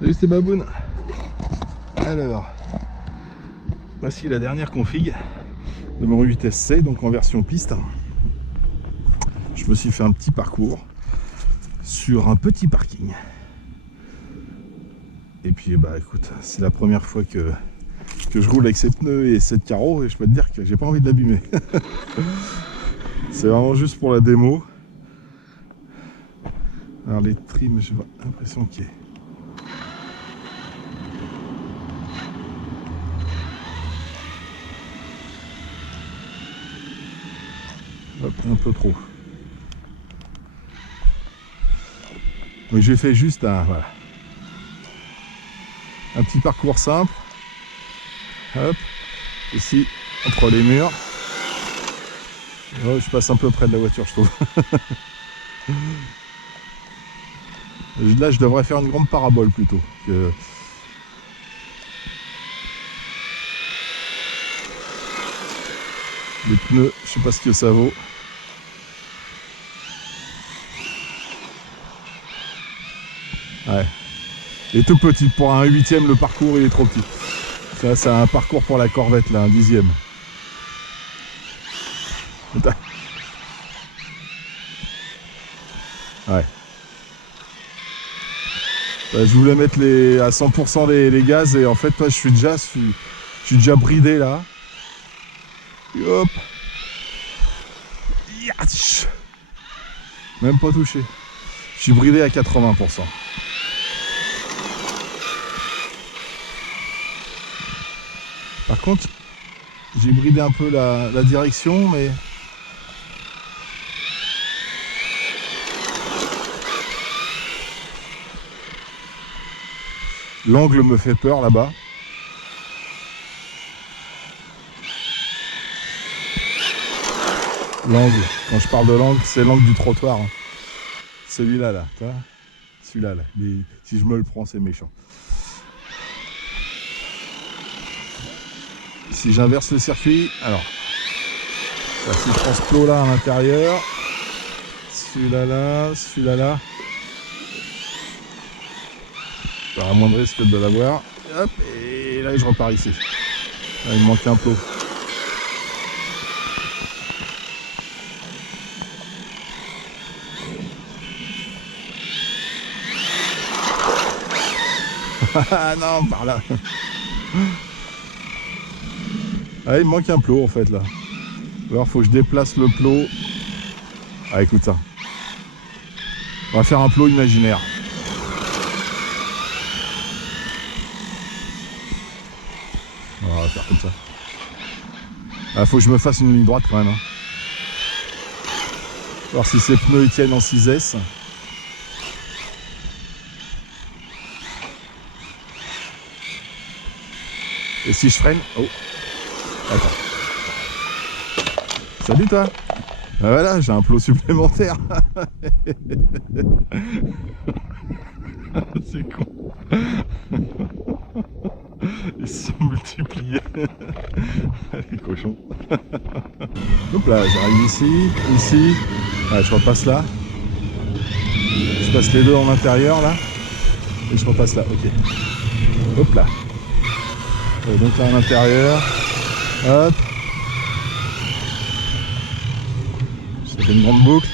Salut, c'est Baboun. Alors, voici la dernière config de mon 8SC, donc en version piste. Je me suis fait un petit parcours sur un petit parking. Et puis bah écoute, c'est la première fois que je roule avec ces pneus et cette carreau, et je peux te dire que j'ai pas envie de l'abîmer. C'est vraiment juste pour la démo. Alors les trims, j'ai l'impression qu'il y est. Hop, un peu trop. Donc j'ai fait juste voilà, un petit parcours simple. Hop, ici, entre les murs. Oh, je passe un peu près de la voiture, je trouve. Là, je devrais faire une grande parabole plutôt. Les pneus, je sais pas ce que ça vaut. Ouais. Il est tout petit. Pour un 8ème, le parcours il est trop petit. Ça, c'est un parcours pour la Corvette, là, un 10ème. Ouais. Bah, je voulais mettre à 100% les gaz et en fait, toi, je suis déjà bridé là. Et hop. Yatch. Même pas touché. Je suis bridé à 80%. Par contre, j'ai bridé un peu la direction, mais l'angle me fait peur là-bas. L'angle, quand je parle de l'angle, c'est l'angle du trottoir. Celui-là, là, tu vois. Celui-là, là. Si je me le prends, c'est méchant. Si j'inverse le circuit, alors, là, si je prends ce plot là à l'intérieur, celui-là là, celui-là là, j'aurai moins de risque de l'avoir. Hop, et là je repars ici. Là, il me manque un plot. Ah non, par là. Ah, il me manque un plot en fait là. Alors faut que je déplace le plot. Ah écoute ça. On va faire un plot imaginaire. On va faire comme ça. Ah, faut que je me fasse une ligne droite quand même. Hein. Voir si ces pneus ils tiennent en 6S. Et si je freine. Oh. Attends. Salut toi. Ah voilà, j'ai un plot supplémentaire. C'est con. Ils se sont multipliés. Les cochons. Hop là, j'arrive ici, ici. Ouais, je repasse là. Je passe les deux en intérieur là. Et je repasse là, ok. Hop là. Donc là en intérieur. Hop. Ça fait une grande boucle.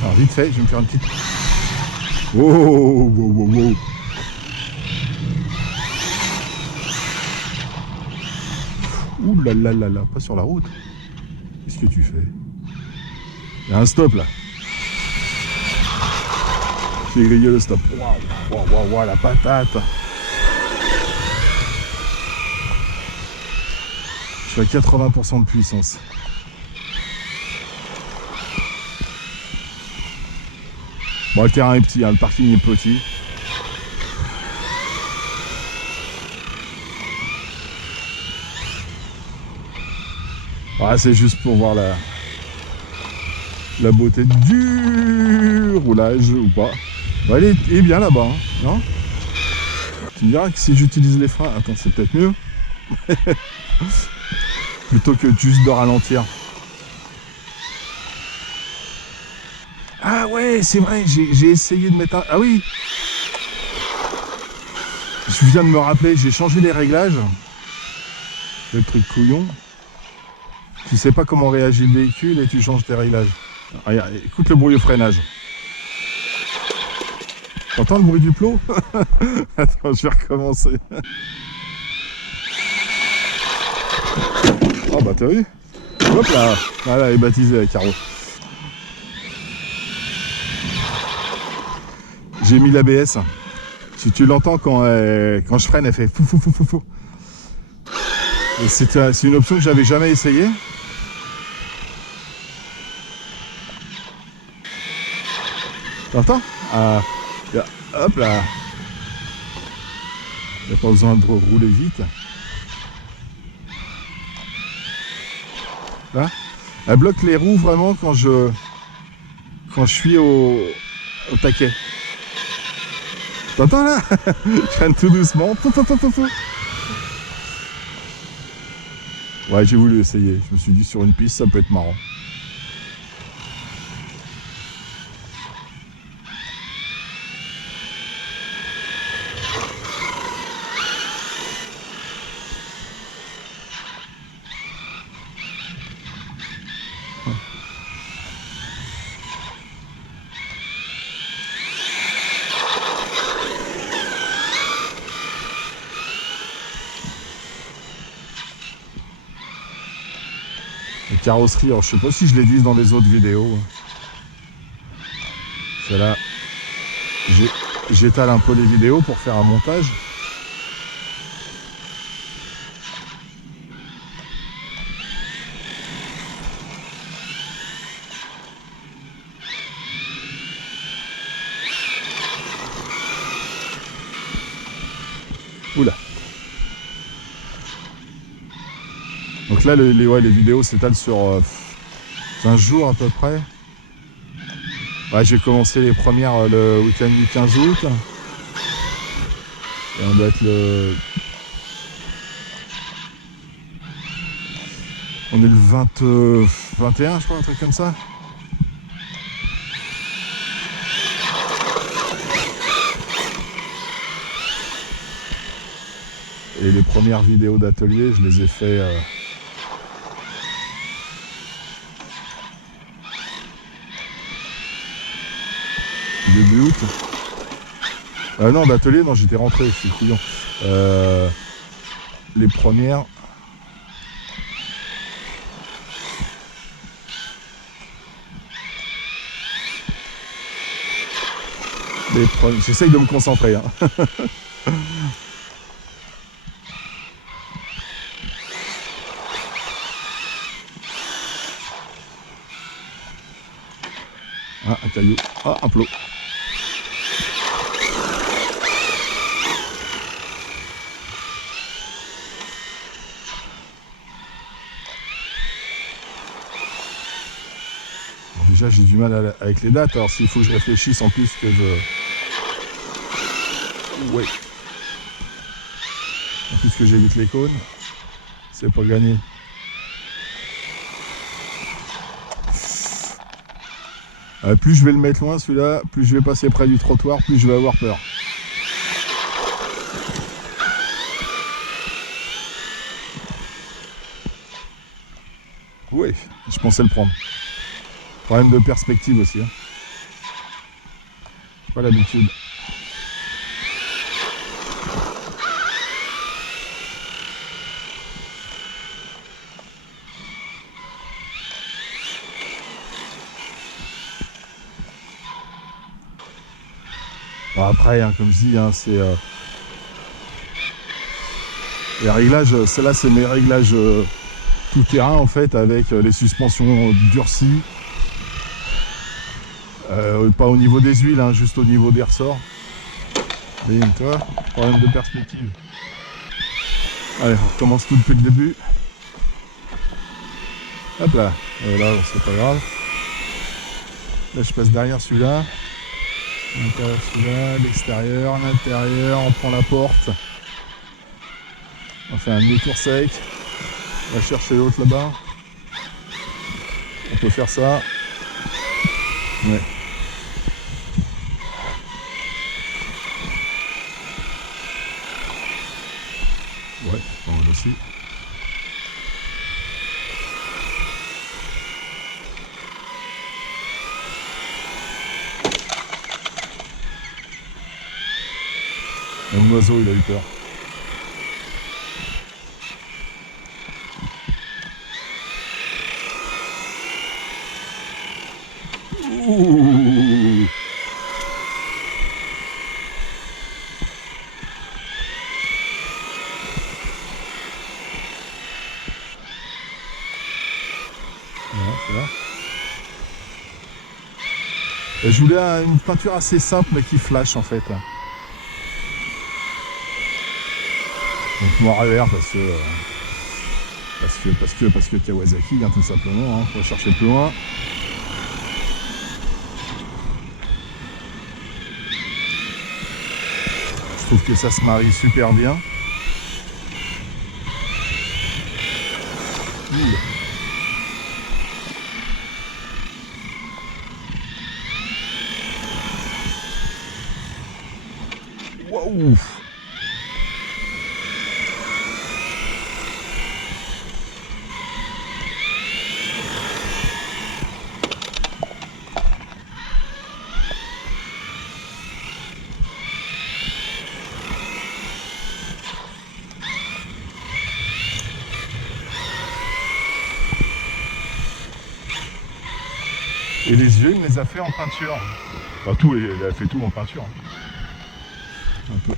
Alors vite fait, je vais me faire une petite. Oh, wow, wow, wow. Ouh là là là là, pas sur la route. Qu'est-ce que tu fais? Il y a un stop là. J'ai grillé le stop. Waouh, waouh, waouh, waouh, la patate. Je suis à 80% de puissance. Bon, le terrain est petit, hein, le parking est petit. Ah, c'est juste pour voir la beauté du roulage ou pas. Bon, il est bien là-bas, hein, non? Tu me diras que si j'utilise les freins, attends, c'est peut-être mieux. Plutôt que juste de ralentir. Ah ouais, c'est vrai, j'ai essayé de mettre un... Ah oui. Je viens de me rappeler, j'ai changé les réglages. Le truc couillon. Tu sais pas comment réagit le véhicule et tu changes tes réglages. Regarde, écoute le bruit au freinage. T'entends le bruit du plot? Attends, je vais recommencer. Oh bah t'as vu? Hop là. Voilà, elle est baptisée la carreau. J'ai mis l'ABS. Si tu l'entends quand je freine, elle fait fou fou fou fou fou. C'est une option que j'avais jamais essayé. T'entends? Hop là. Il n'y a pas besoin de rouler vite. Là, elle bloque les roues vraiment quand je suis au taquet. T'entends là? Je freine tout doucement. Ouais, j'ai voulu essayer. Je me suis dit sur une piste, ça peut être marrant. La carrosserie, alors je sais pas si je l'ai dit dans les autres vidéos. Celle-là, j'étale un peu les vidéos pour faire un montage. Oula. Donc là, les vidéos s'étalent sur 15 jours à peu près. Ouais, j'ai commencé les premières le week-end du 15 août. Et on doit être le... On est le 21, je crois, un truc comme ça. Et les premières vidéos d'atelier, je les ai fait... début août. Non, d'atelier, non, j'étais rentré, je suis couillon. Les premières... J'essaye de me concentrer. Hein. Ah, un caillou. Ah, un plot. Déjà, j'ai du mal avec les dates, alors s'il faut que je réfléchisse en plus que je... Ouais. En plus que j'évite les cônes, c'est pas gagné. Plus je vais le mettre loin celui-là, plus je vais passer près du trottoir, plus je vais avoir peur. Oui, je pensais le prendre. Problème de perspective aussi. Hein. Pas l'habitude. Bon, après, hein, comme je dis, hein, c'est... les réglages, celle-là c'est mes réglages tout terrain en fait, avec les suspensions durcies. Pas au niveau des huiles, hein, juste au niveau des ressorts. Bim, tu vois, problème de perspective. Allez, on recommence tout depuis le début. Hop là, là c'est pas grave. Là je passe derrière celui-là. L'intérieur celui-là, l'extérieur, l'intérieur, on prend la porte. On fait un demi-tour sec. On va chercher l'autre là-bas. On peut faire ça. Ouais. Ouais, pas mal aussi. Même l'oiseau, il a eu peur. Ouh. Voilà, c'est là. Et je voulais une peinture assez simple mais qui flash en fait. Donc noir et vert parce que Kawasaki, hein, tout simplement, hein, faut chercher plus loin. Je trouve que ça se marie super bien. Ouh. Waouh. Et les yeux, il me les a fait en peinture. Enfin tout, il a fait tout en peinture. Un peu.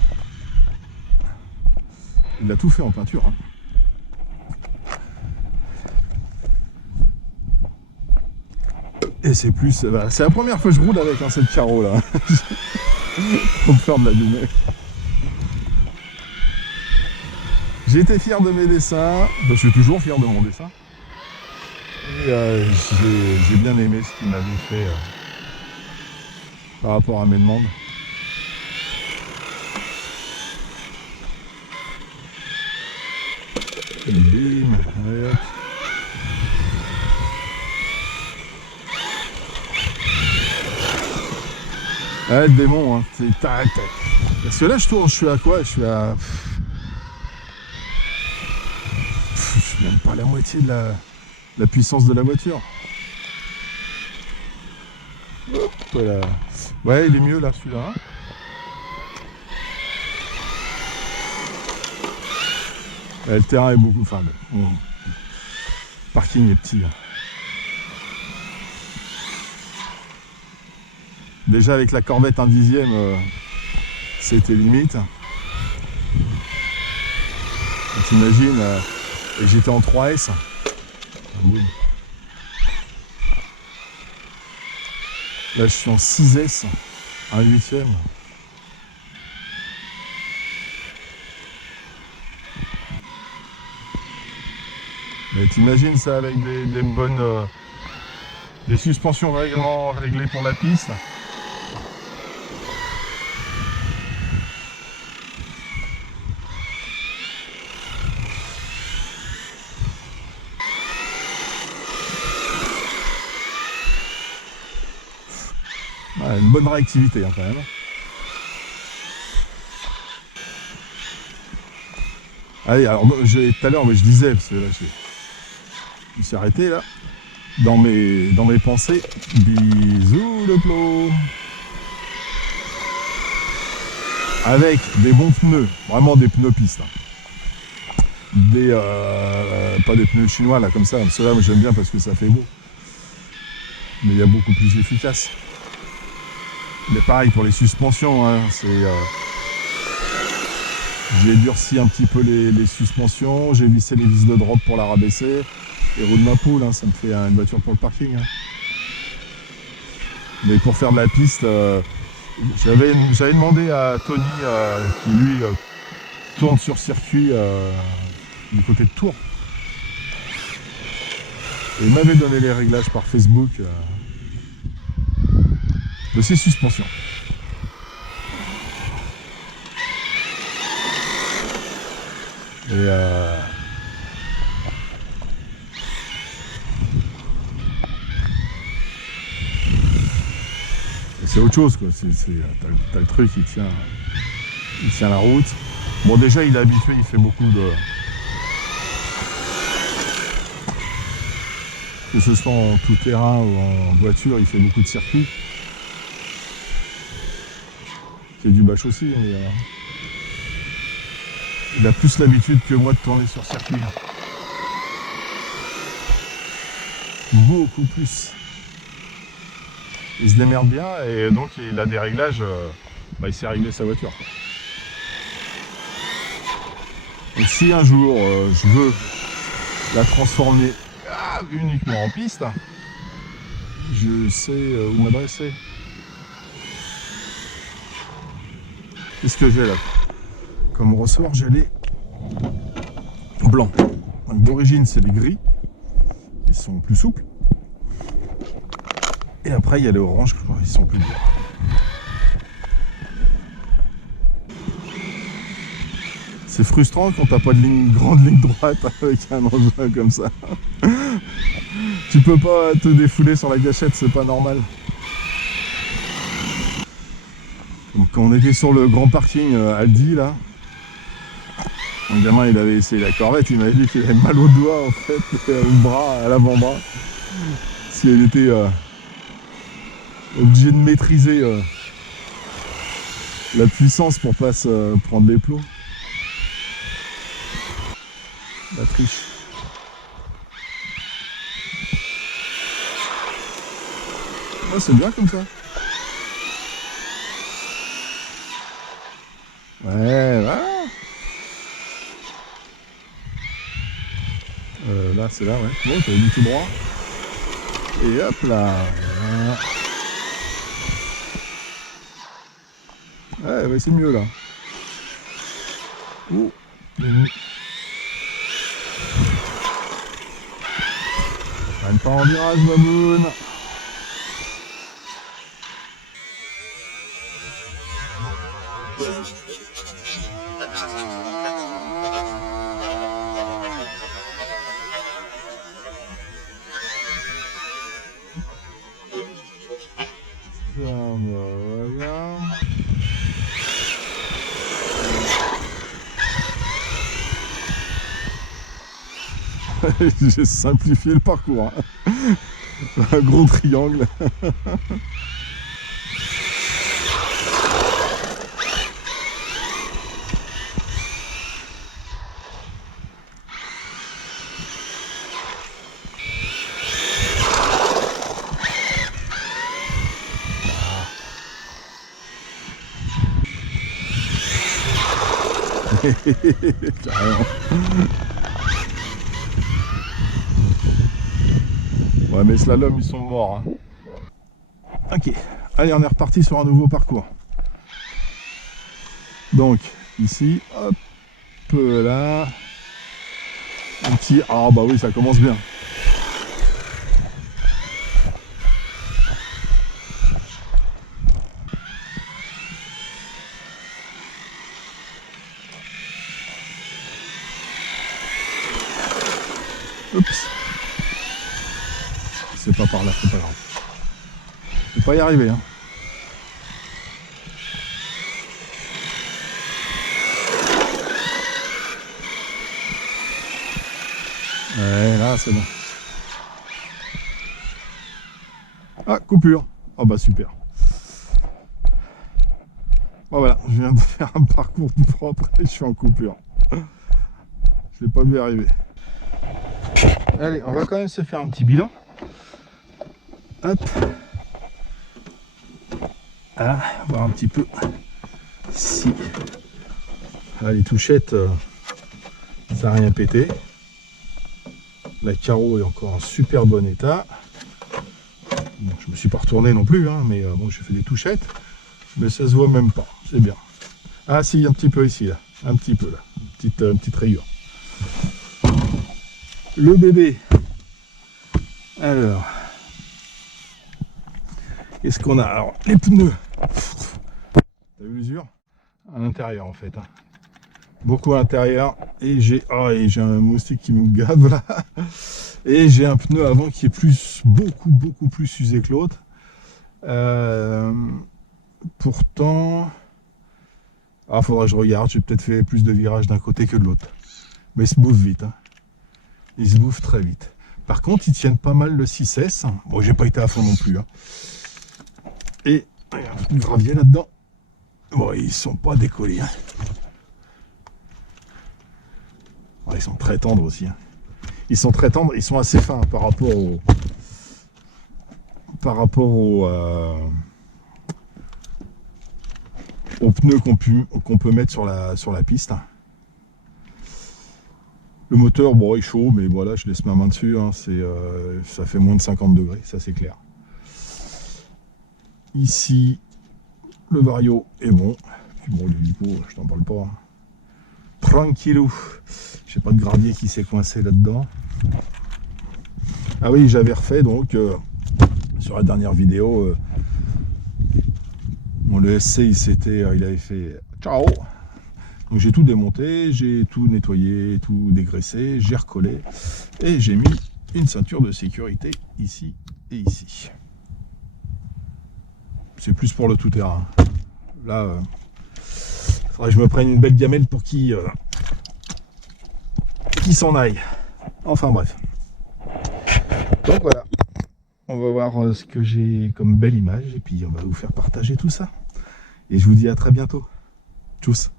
Il a tout fait en peinture. Hein. Et c'est plus. Bah, c'est la première fois que je roule avec un cette carreau là. Pour me faire de la lumière. J'ai été fier de mes dessins. Bah, je suis toujours fier de mon dessin. Et j'ai bien aimé ce qu'il m'avait fait par rapport à mes demandes. Bim, allez hop. Ah, le démon, hein. C'est tac, tac. Parce que là, je tourne, je suis à quoi? Je suis à. Je suis même pas à la moitié de la puissance de la voiture. Hop, voilà. Ouais, il est mieux là, celui-là. Le terrain est beaucoup. Enfin, le parking est petit. Hein. Déjà avec la Corvette 1/10, c'était limite. T'imagines, et j'étais en 3S. Là je suis en 6S, 1/8. Mais t'imagines ça avec des bonnes. Des suspensions vraiment réglées pour la piste. Ouais, une bonne réactivité hein, quand même. Allez, alors tout à l'heure, je disais, parce que là, je me suis arrêté là, dans mes pensées. Bisous le plot. Avec des bons pneus, vraiment des pneus pistes. Hein. Pas des pneus chinois là comme ça, ceux-là moi j'aime bien parce que ça fait beau. Mais il y a beaucoup plus efficace. Mais pareil pour les suspensions, hein, j'ai durci un petit peu les suspensions, j'ai vissé les vis de drop pour la rabaisser, et roue de ma poule, hein, ça me fait une voiture pour le parking. Hein. Mais pour faire de la piste, j'avais demandé à Tony, qui lui tourne sur circuit du côté de Tours, et il m'avait donné les réglages par Facebook de ses suspensions. Et c'est autre chose quoi. T'as le truc qui tient la route. Bon, déjà, il est habitué, il fait beaucoup de... Que ce soit en tout terrain ou en voiture, il fait beaucoup de circuits. C'est du bâche aussi, mais il a plus l'habitude que moi de tourner sur circuit. Beaucoup plus. Il se démerde bien et donc il a des réglages, il sait régler sa voiture. Donc si un jour je veux la transformer uniquement en piste, je sais où m'adresser. Qu'est-ce que j'ai là? Comme ressort, j'ai les blancs. D'origine, c'est les gris. Ils sont plus souples. Et après, il y a les oranges, ils sont plus durs. C'est frustrant quand t'as pas de grande ligne droite avec un engin comme ça. Tu peux pas te défouler sur la gâchette, c'est pas normal. Donc, quand on était sur le grand parking Aldi, là, mon gamin il avait essayé la Corvette, il m'avait dit qu'il avait mal au doigt en fait, au bras, à l'avant-bras. Si elle était obligée de maîtriser la puissance pour pas se prendre les plots. La triche. Ah, c'est bien comme ça. Ouais, voilà. Là, c'est là, ouais. Bon, t'avais dit tout droit. Et hop là. Voilà. Ouais, c'est mieux là. Oh. Rentre pas en virage, baboune. Voilà. J'ai simplifié le parcours. Hein. Un gros triangle. Carrément. Ouais, mais slalom, ils sont morts. Hein. Ok, allez, on est reparti sur un nouveau parcours. Donc, ici, hop là. Un petit... Ah bah oui, ça commence bien. Oups. C'est pas par là, c'est pas grave. Je vais pas y arriver. Hein. Ouais, là, c'est bon. Ah, coupure. Ah bah super. Bon, voilà, je viens de faire un parcours propre et je suis en coupure. Je l'ai pas vu arriver. Allez, on va quand même se faire un petit bilan. Hop. Ah, voir un petit peu si les touchettes, ça n'a rien pété. La carreau est encore en super bon état. Bon, je me suis pas retourné non plus, hein, mais bon, j'ai fait des touchettes, mais ça se voit même pas. C'est bien. Ah si, un petit peu ici, là, un petit peu là, une petite rayure. Le bébé. Alors, qu'est-ce qu'on a? Alors, les pneus. T'as vu l'usure? À l'intérieur en fait. Hein. Beaucoup à l'intérieur. Et j'ai un moustique qui me gave là. Et j'ai un pneu avant qui est beaucoup plus usé que l'autre. Pourtant, Ah, faudra que je regarde, j'ai peut-être fait plus de virages d'un côté que de l'autre. Mais ils se bouffent vite. Hein. Ils se bouffent très vite. Par contre, ils tiennent pas mal le 6S. Bon, j'ai pas été à fond non plus. Hein. Et il y a un peu de gravier là-dedans. Bon, ils sont pas décollés. Hein. Ouais, ils sont très tendres aussi. Hein. Ils sont très tendres, ils sont assez fins par rapport aux pneus qu'on peut mettre sur la piste. Le moteur, bon, est chaud, mais voilà, je laisse ma main dessus. Hein, ça fait moins de 50 degrés, ça c'est clair. Ici, le vario est bon. Puis bon, l'hélico, je t'en parle pas. Hein. Tranquillou. J'ai pas de gravier qui s'est coincé là-dedans. Ah oui, j'avais refait donc sur la dernière vidéo. Bon, le SC, il avait fait ciao. Donc j'ai tout démonté, j'ai tout nettoyé, tout dégraissé, j'ai recollé et j'ai mis une ceinture de sécurité ici et ici. C'est plus pour le tout-terrain. Là, faudrait que je me prenne une belle gamelle pour qu'il s'en aille. Enfin bref. Donc voilà. On va voir ce que j'ai comme belle image et puis on va vous faire partager tout ça. Et je vous dis à très bientôt. Tchuss.